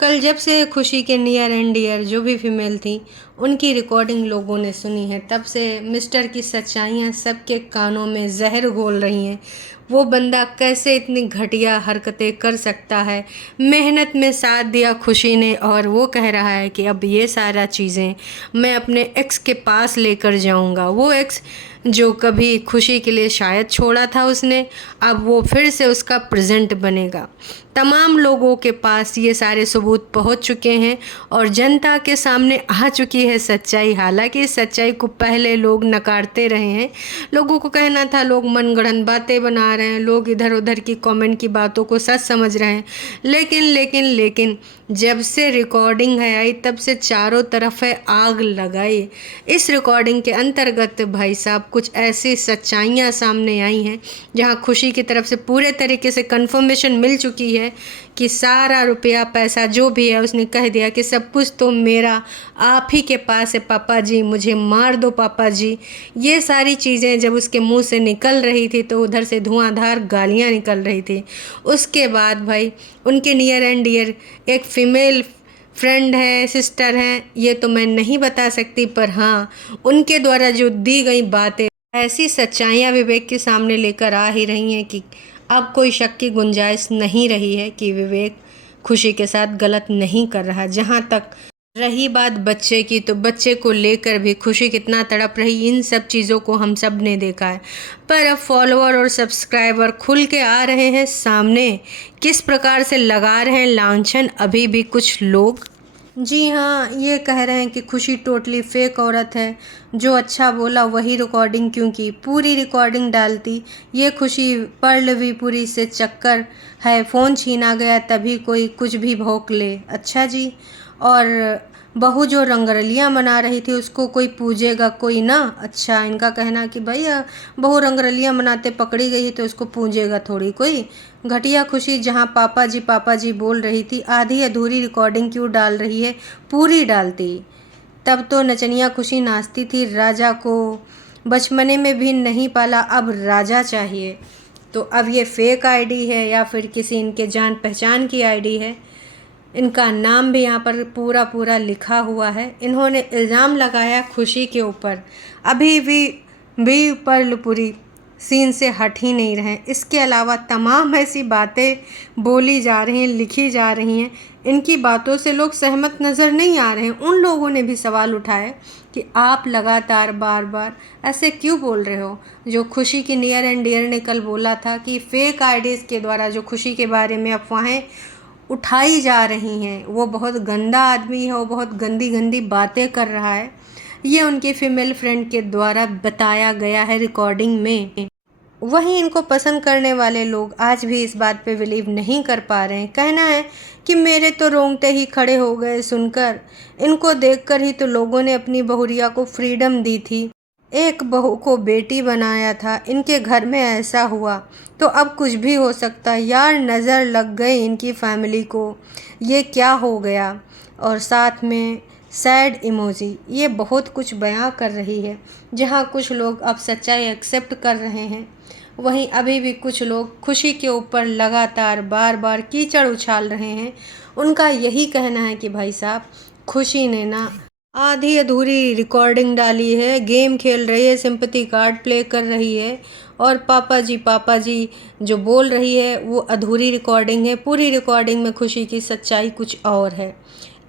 कल जब से खुशी के नियर एंड डियर जो भी फीमेल थी उनकी रिकॉर्डिंग लोगों ने सुनी है, तब से मिस्टर की सच्चाइयाँ सबके कानों में जहर घोल रही हैं। वो बंदा कैसे इतनी घटिया हरकतें कर सकता है। मेहनत में साथ दिया खुशी ने, और वो कह रहा है कि अब ये सारा चीज़ें मैं अपने एक्स के पास लेकर जाऊंगा। वो एक्स जो कभी खुशी के लिए शायद छोड़ा था उसने, अब वो फिर से उसका प्रेजेंट बनेगा। तमाम लोगों के पास ये सारे सबूत पहुंच चुके हैं और जनता के सामने आ चुकी है सच्चाई। हालांकि इस सच्चाई को पहले लोग नकारते रहे हैं। लोगों को कहना था लोग मनगढ़ंत बातें बना रहे हैं, लोग इधर उधर की कमेंट की बातों को सच समझ रहे हैं। लेकिन जब से रिकॉर्डिंग है आई तब से चारों तरफ है आग लगाई। इस रिकॉर्डिंग के अंतर्गत भाई साहब कुछ ऐसी सच्चाइयाँ सामने आई हैं जहां खुशी की तरफ से पूरे तरीके से कंफर्मेशन मिल चुकी है कि सारा रुपया पैसा जो भी है उसने कह दिया कि सब कुछ तो मेरा आप ही के पास है पापा जी, मुझे मार दो पापा जी। ये सारी चीज़ें जब उसके मुंह से निकल रही थी तो उधर से धुआंधार गालियां निकल रही थी। उसके बाद भाई उनके नियर एंड डियर एक फीमेल फ्रेंड है, सिस्टर हैं, ये तो मैं नहीं बता सकती, पर हाँ उनके द्वारा जो दी गई बातें ऐसी सच्चाइयाँ विवेक के सामने लेकर आ ही रही हैं कि अब कोई शक की गुंजाइश नहीं रही है कि विवेक खुशी के साथ गलत नहीं कर रहा। जहाँ तक रही बात बच्चे की, तो बच्चे को लेकर भी खुशी कितना तड़प रही, इन सब चीज़ों को हम सब ने देखा है। पर अब फॉलोअर और सब्सक्राइबर खुल के आ रहे हैं सामने, किस प्रकार से लगा रहे हैं लांछन अभी भी कुछ लोग। जी हाँ, ये कह रहे हैं कि खुशी टोटली फेक औरत है, जो अच्छा बोला वही रिकॉर्डिंग क्यों की, पूरी रिकॉर्डिंग डालती। ये खुशी पर्लवीपुरी से चक्कर है, फ़ोन छीना गया तभी कोई कुछ भी भौंक ले। अच्छा जी, और बहू जो रंगरलियाँ मना रही थी उसको कोई पूजेगा कोई ना। अच्छा, इनका कहना कि भाई बहू रंगरलियाँ मनाते पकड़ी गई है तो उसको पूजेगा थोड़ी कोई। घटिया खुशी जहाँ पापा जी बोल रही थी, आधी अधूरी रिकॉर्डिंग क्यों डाल रही है, पूरी डालती। तब तो नचनिया खुशी नाचती थी, राजा को बचपने में भी नहीं पाला, अब राजा चाहिए। तो अब ये फेक आईडी है या फिर किसी इनके जान पहचान की आईडी है। इनका नाम भी यहाँ पर पूरा लिखा हुआ है। इन्होंने इल्ज़ाम लगाया खुशी के ऊपर, अभी भी पर्लपुरी सीन से हट ही नहीं रहे। इसके अलावा तमाम ऐसी बातें बोली जा रही हैं, लिखी जा रही हैं, इनकी बातों से लोग सहमत नज़र नहीं आ रहे हैं। उन लोगों ने भी सवाल उठाए कि आप लगातार बार बार ऐसे क्यों बोल रहे हो। जो खुशी की नियर एंड डियर ने कल बोला था कि फेक आईडीज़ के द्वारा जो खुशी के बारे में अफवाहें उठाई जा रही हैं, वो बहुत गंदा आदमी है, वो बहुत गंदी बातें कर रहा है, ये उनकी फीमेल फ्रेंड के द्वारा बताया गया है रिकॉर्डिंग में। वहीं इनको पसंद करने वाले लोग आज भी इस बात पे बिलीव नहीं कर पा रहे हैं। कहना है कि मेरे तो रोंगटे ही खड़े हो गए सुनकर, इनको देखकर ही तो लोगों ने अपनी बहुरिया को फ्रीडम दी थी, एक बहू को बेटी बनाया था, इनके घर में ऐसा हुआ तो अब कुछ भी हो सकता है। यार नज़र लग गई इनकी फैमिली को, ये क्या हो गया। और साथ में सैड इमोजी, ये बहुत कुछ बयां कर रही है। जहां कुछ लोग अब सच्चाई एक्सेप्ट कर रहे हैं, वहीं अभी भी कुछ लोग खुशी के ऊपर लगातार बार कीचड़ उछाल रहे हैं। उनका यही कहना है कि भाई साहब खुशी ने ना आधी अधूरी रिकॉर्डिंग डाली है, गेम खेल रही है, सिंपैथी कार्ड प्ले कर रही है, और पापा जी जो बोल रही है वो अधूरी रिकॉर्डिंग है। पूरी रिकॉर्डिंग में खुशी की सच्चाई कुछ और है।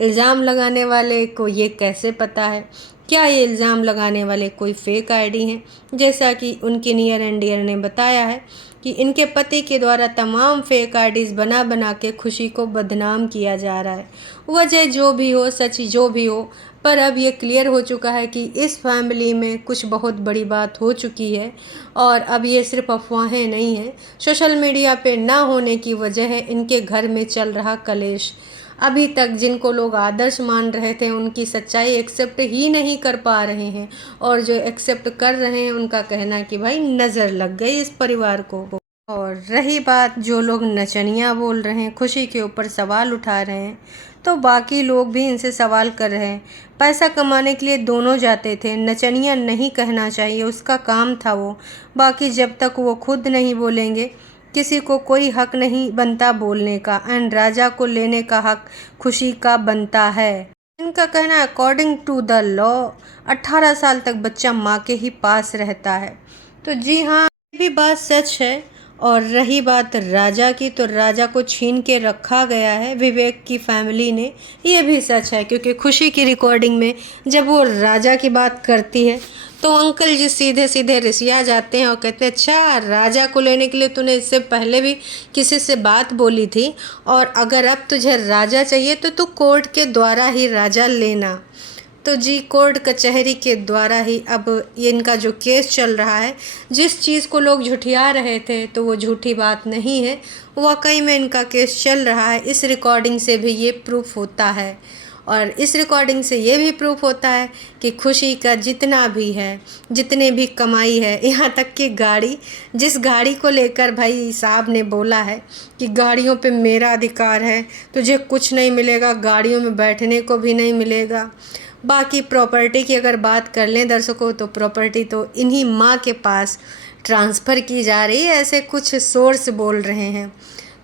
इल्ज़ाम लगाने वाले को ये कैसे पता है, क्या ये इल्ज़ाम लगाने वाले कोई फेक आईडी हैं। जैसा कि उनके नियर एंड डियर ने बताया है कि इनके पति के द्वारा तमाम फेक आईडीज़ बना के खुशी को बदनाम किया जा रहा है। वजह जो भी हो, सच जो भी हो, पर अब ये क्लियर हो चुका है कि इस फैमिली में कुछ बहुत बड़ी बात हो चुकी है और अब ये सिर्फ अफवाहें नहीं हैं। सोशल मीडिया पे ना होने की वजह है इनके घर में चल रहा कलेश। अभी तक जिनको लोग आदर्श मान रहे थे उनकी सच्चाई एक्सेप्ट ही नहीं कर पा रहे हैं, और जो एक्सेप्ट कर रहे हैं उनका कहना कि भाई नज़र लग गई इस परिवार को। और रही बात जो लोग नचनिया बोल रहे हैं, खुशी के ऊपर सवाल उठा रहे हैं, तो बाकी लोग भी इनसे सवाल कर रहे हैं। पैसा कमाने के लिए दोनों जाते थे, नचनिया नहीं कहना चाहिए, उसका काम था वो। बाकी जब तक वो खुद नहीं बोलेंगे किसी को कोई हक नहीं बनता बोलने का, एंड राजा को लेने का हक खुशी का बनता है। इनका कहना है अकॉर्डिंग टू द लॉ 18 साल तक बच्चा माँ के ही पास रहता है। तो जी हाँ, ये भी बात सच है। और रही बात राजा की, तो राजा को छीन के रखा गया है विवेक की फैमिली ने, ये भी सच है। क्योंकि खुशी की रिकॉर्डिंग में जब वो राजा की बात करती है तो अंकल जी सीधे सीधे रिसिया जाते हैं और कहते हैं अच्छा, राजा को लेने के लिए तूने इससे पहले भी किसी से बात बोली थी, और अगर अब तुझे राजा चाहिए तो तू कोर्ट के द्वारा ही राजा लेना। तो जी, कोर्ट कचहरी के द्वारा ही अब ये इनका जो केस चल रहा है, जिस चीज़ को लोग झुठिया रहे थे तो वो झूठी बात नहीं है, वाकई में इनका केस चल रहा है। इस रिकॉर्डिंग से भी ये प्रूफ होता है, और इस रिकॉर्डिंग से ये भी प्रूफ होता है कि खुशी का जितना भी है, जितने भी कमाई है, यहाँ तक कि गाड़ी, जिस गाड़ी को लेकर भाई साहब ने बोला है कि गाड़ियों पे मेरा अधिकार है, तुझे कुछ नहीं मिलेगा, गाड़ियों में बैठने को भी नहीं मिलेगा। बाकी प्रॉपर्टी की अगर बात कर लें दर्शकों, तो प्रॉपर्टी तो इन्हीं माँ के पास ट्रांसफ़र की जा रही है, ऐसे कुछ सोर्स बोल रहे हैं।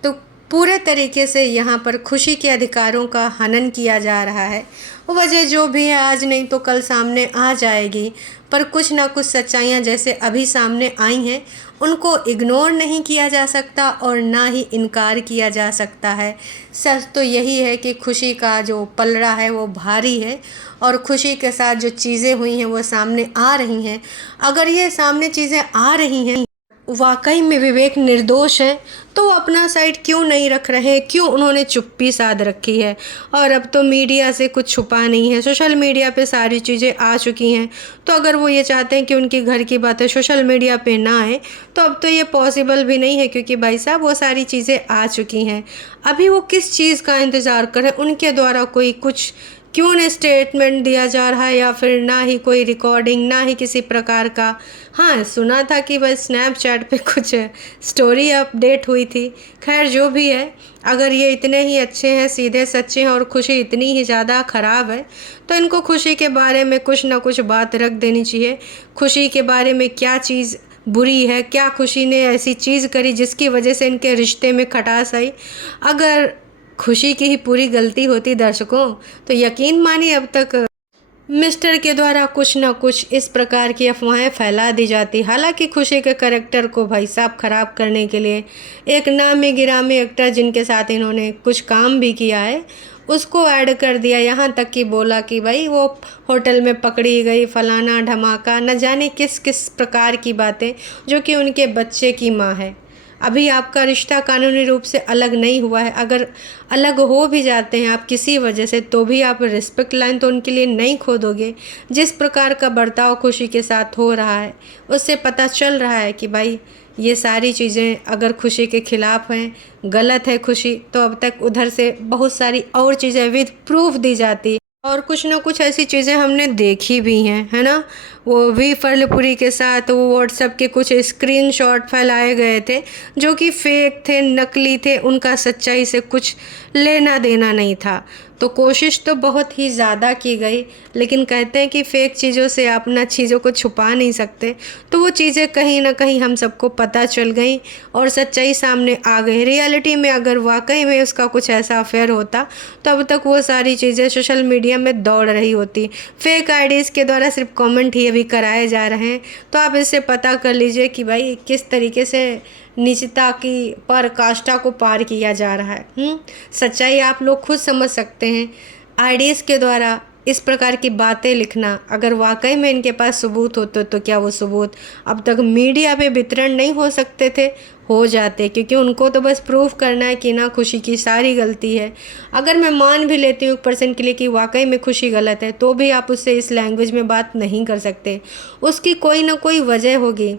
तो पूरे तरीके से यहाँ पर खुशी के अधिकारों का हनन किया जा रहा है। वजह जो भी है, आज नहीं तो कल सामने आ जाएगी, पर कुछ ना कुछ सच्चाइयाँ जैसे अभी सामने आई हैं, उनको इग्नोर नहीं किया जा सकता और ना ही इनकार किया जा सकता है। सच तो यही है कि खुशी का जो पलड़ा है वो भारी है, और खुशी के साथ जो चीज़ें हुई हैं वो सामने आ रही हैं। अगर ये सामने चीज़ें आ रही हैं, वाकई में विवेक निर्दोष है, तो वो अपना साइड क्यों नहीं रख रहे हैं, क्यों उन्होंने चुप्पी साध रखी है। और अब तो मीडिया से कुछ छुपा नहीं है, सोशल मीडिया पे सारी चीज़ें आ चुकी हैं। तो अगर वो ये चाहते हैं कि उनकी घर की बातें सोशल मीडिया पे ना आए, तो अब तो ये पॉसिबल भी नहीं है, क्योंकि भाई साहब वो सारी चीज़ें आ चुकी हैं। अभी वो किस चीज़ का इंतज़ार करें, उनके द्वारा कोई कुछ क्यों न स्टेटमेंट दिया जा रहा है, या फिर ना ही कोई रिकॉर्डिंग, ना ही किसी प्रकार का। हाँ, सुना था कि बस स्नैपचैट पे कुछ स्टोरी अपडेट हुई थी। खैर जो भी है, अगर ये इतने ही अच्छे हैं, सीधे सच्चे हैं, और खुशी इतनी ही ज़्यादा ख़राब है, तो इनको खुशी के बारे में कुछ ना कुछ बात रख देनी चाहिए। खुशी के बारे में क्या चीज़ बुरी है, क्या खुशी ने ऐसी चीज़ करी जिसकी वजह से इनके रिश्ते में खटास आई। अगर खुशी की ही पूरी गलती होती दर्शकों, तो यकीन मानिए अब तक मिस्टर के द्वारा कुछ ना कुछ इस प्रकार की अफवाहें फैला दी जाती। हालांकि खुशी के करैक्टर को भाई साहब ख़राब करने के लिए एक नामी गिरामी एक्टर जिनके साथ इन्होंने कुछ काम भी किया है, उसको ऐड कर दिया। यहाँ तक कि बोला कि भाई वो होटल में पकड़ी गई, फलाना ढमाका, न जाने किस किस प्रकार की बातें, जो कि उनके बच्चे की माँ है। अभी आपका रिश्ता कानूनी रूप से अलग नहीं हुआ है। अगर अलग हो भी जाते हैं आप किसी वजह से, तो भी आप रिस्पेक्ट लाइन तो उनके लिए नहीं खोदोगे। जिस प्रकार का बर्ताव खुशी के साथ हो रहा है, उससे पता चल रहा है कि भाई ये सारी चीज़ें अगर खुशी के ख़िलाफ़ हैं, गलत है खुशी, तो अब तक उधर से बहुत सारी और चीज़ें विद प्रूफ दी जाती। और कुछ ना कुछ ऐसी चीज़ें हमने देखी भी हैं, है ना। वो वी फर्लपुरी के साथ वो व्हाट्सएप के कुछ स्क्रीनशॉट फैलाए गए थे, जो कि फेक थे, नकली थे, उनका सच्चाई से कुछ लेना देना नहीं था। तो कोशिश तो बहुत ही ज़्यादा की गई, लेकिन कहते हैं कि फ़ेक चीज़ों से आप ना चीज़ों को छुपा नहीं सकते। तो वो चीज़ें कहीं ना कहीं हम सबको पता चल गई और सच्चाई सामने आ गई। रियलिटी में अगर वाकई में उसका कुछ ऐसा अफेयर होता, तो अब तक वो सारी चीज़ें सोशल मीडिया में दौड़ रही होती। फेक आईडीज़ के द्वारा सिर्फ कमेंट ही अभी कराए जा रहे हैं। तो आप इससे पता कर लीजिए कि भाई किस तरीके से नीचता की पराकाष्ठा को पार किया जा रहा है। सच्चाई आप लोग खुद समझ सकते हैं। आईडीज़ के द्वारा इस प्रकार की बातें लिखना, अगर वाकई में इनके पास सबूत होते तो क्या वो सबूत अब तक मीडिया पे वितरण नहीं हो सकते थे? हो जाते, क्योंकि उनको तो बस प्रूफ करना है कि ना खुशी की सारी गलती है। अगर मैं मान भी लेती हूँ 1% के लिए कि वाकई में खुशी गलत है, तो भी आप उससे इस लैंग्वेज में बात नहीं कर सकते। उसकी कोई ना कोई वजह होगी।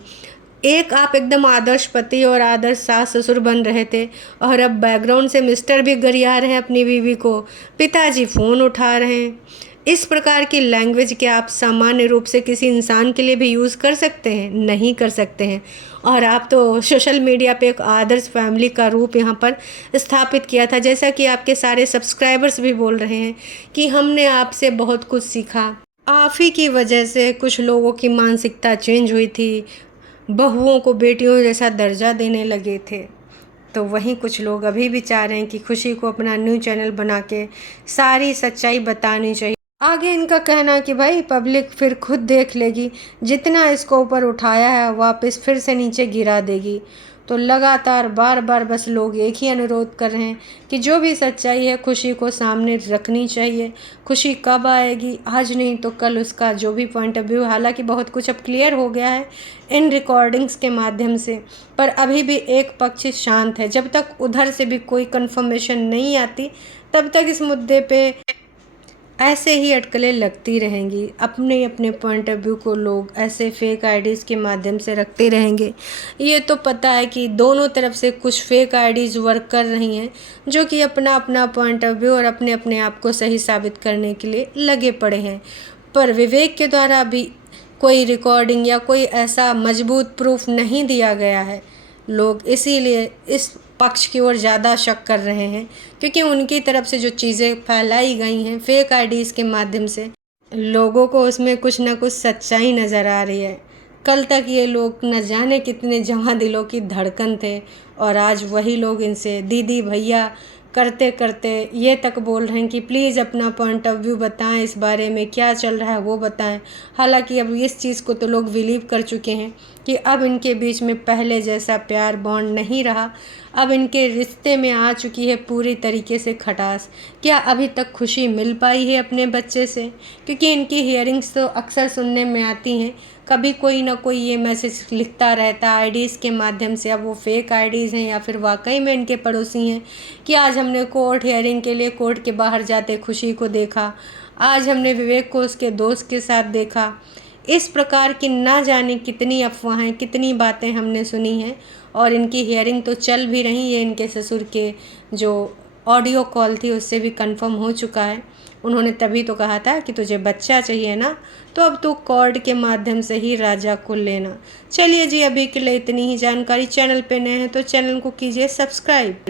एक आप एकदम आदर्श पति और आदर्श सास ससुर बन रहे थे, और अब बैकग्राउंड से मिस्टर भी गरिया रहे हैं अपनी बीवी को, पिताजी फ़ोन उठा रहे हैं। इस प्रकार की लैंग्वेज क्या आप सामान्य रूप से किसी इंसान के लिए भी यूज़ कर सकते हैं? नहीं कर सकते हैं। और आप तो सोशल मीडिया पे एक आदर्श फैमिली का रूप यहाँ पर स्थापित किया था, जैसा कि आपके सारे सब्सक्राइबर्स भी बोल रहे हैं कि हमने आपसे बहुत कुछ सीखा। आप ही की वजह से कुछ लोगों की मानसिकता चेंज हुई थी, बहुओं को बेटियों जैसा दर्जा देने लगे थे। तो वहीं कुछ लोग अभी भी चाह रहे हैं कि खुशी को अपना न्यूज़ चैनल बना के सारी सच्चाई बतानी चाहिए। आगे इनका कहना है कि भाई पब्लिक फिर खुद देख लेगी, जितना इसको ऊपर उठाया है वापस फिर से नीचे गिरा देगी। तो लगातार बार बार बस लोग एक ही अनुरोध कर रहे हैं कि जो भी सच्चाई है खुशी को सामने रखनी चाहिए। खुशी कब आएगी, आज नहीं तो कल उसका जो भी पॉइंट ऑफ व्यू, हालांकि बहुत कुछ अब क्लियर हो गया है इन रिकॉर्डिंग्स के माध्यम से, पर अभी भी एक पक्ष शांत है। जब तक उधर से भी कोई कंफर्मेशन नहीं आती तब तक इस मुद्दे पे ऐसे ही अटकलें लगती रहेंगी। अपने अपने पॉइंट ऑफ व्यू को लोग ऐसे फेक आईडीज़ के माध्यम से रखते रहेंगे। ये तो पता है कि दोनों तरफ से कुछ फेक आईडीज़ वर्क कर रही हैं, जो कि अपना अपना पॉइंट ऑफ व्यू और अपने अपने आप को सही साबित करने के लिए लगे पड़े हैं। पर विवेक के द्वारा भी कोई रिकॉर्डिंग या कोई ऐसा मजबूत प्रूफ नहीं दिया गया है। लोग इसीलिए इस पक्ष की ओर ज़्यादा शक कर रहे हैं, क्योंकि उनकी तरफ से जो चीज़ें फैलाई गई हैं फेक आईडीज़ के माध्यम से, लोगों को उसमें कुछ ना कुछ सच्चाई नज़र आ रही है। कल तक ये लोग न जाने कितने जवां दिलों की धड़कन थे, और आज वही लोग इनसे दीदी भैया करते करते ये तक बोल रहे हैं कि प्लीज़ अपना पॉइंट ऑफ व्यू बताएं, इस बारे में क्या चल रहा है वो बताएं। हालांकि अब इस चीज़ को तो लोग बिलीव कर चुके हैं कि अब इनके बीच में पहले जैसा प्यार बॉन्ड नहीं रहा। अब इनके रिश्ते में आ चुकी है पूरी तरीके से खटास। क्या अभी तक खुशी मिल पाई है अपने बच्चे से? क्योंकि इनकी हियरिंग्स तो अक्सर सुनने में आती हैं, कभी कोई ना कोई ये मैसेज लिखता रहता है आईडीज़ के माध्यम से। अब वो फेक आईडीज़ हैं या फिर वाकई में इनके पड़ोसी हैं कि आज हमने कोर्ट हियरिंग के लिए कोर्ट के बाहर जाते खुशी को देखा, आज हमने विवेक को उसके दोस्त के साथ देखा। इस प्रकार की ना जाने कितनी अफवाहें, कितनी बातें हमने सुनी हैं, और इनकी हियरिंग तो चल भी रही। ये इनके ससुर के जो ऑडियो कॉल थी उससे भी कंफर्म हो चुका है। उन्होंने तभी तो कहा था कि तुझे बच्चा चाहिए ना, तो अब तू कोर्ट के माध्यम से ही राजा को लेना। चलिए जी, अभी के लिए इतनी ही जानकारी। चैनल पे नए हैं तो चैनल को कीजिए सब्सक्राइब।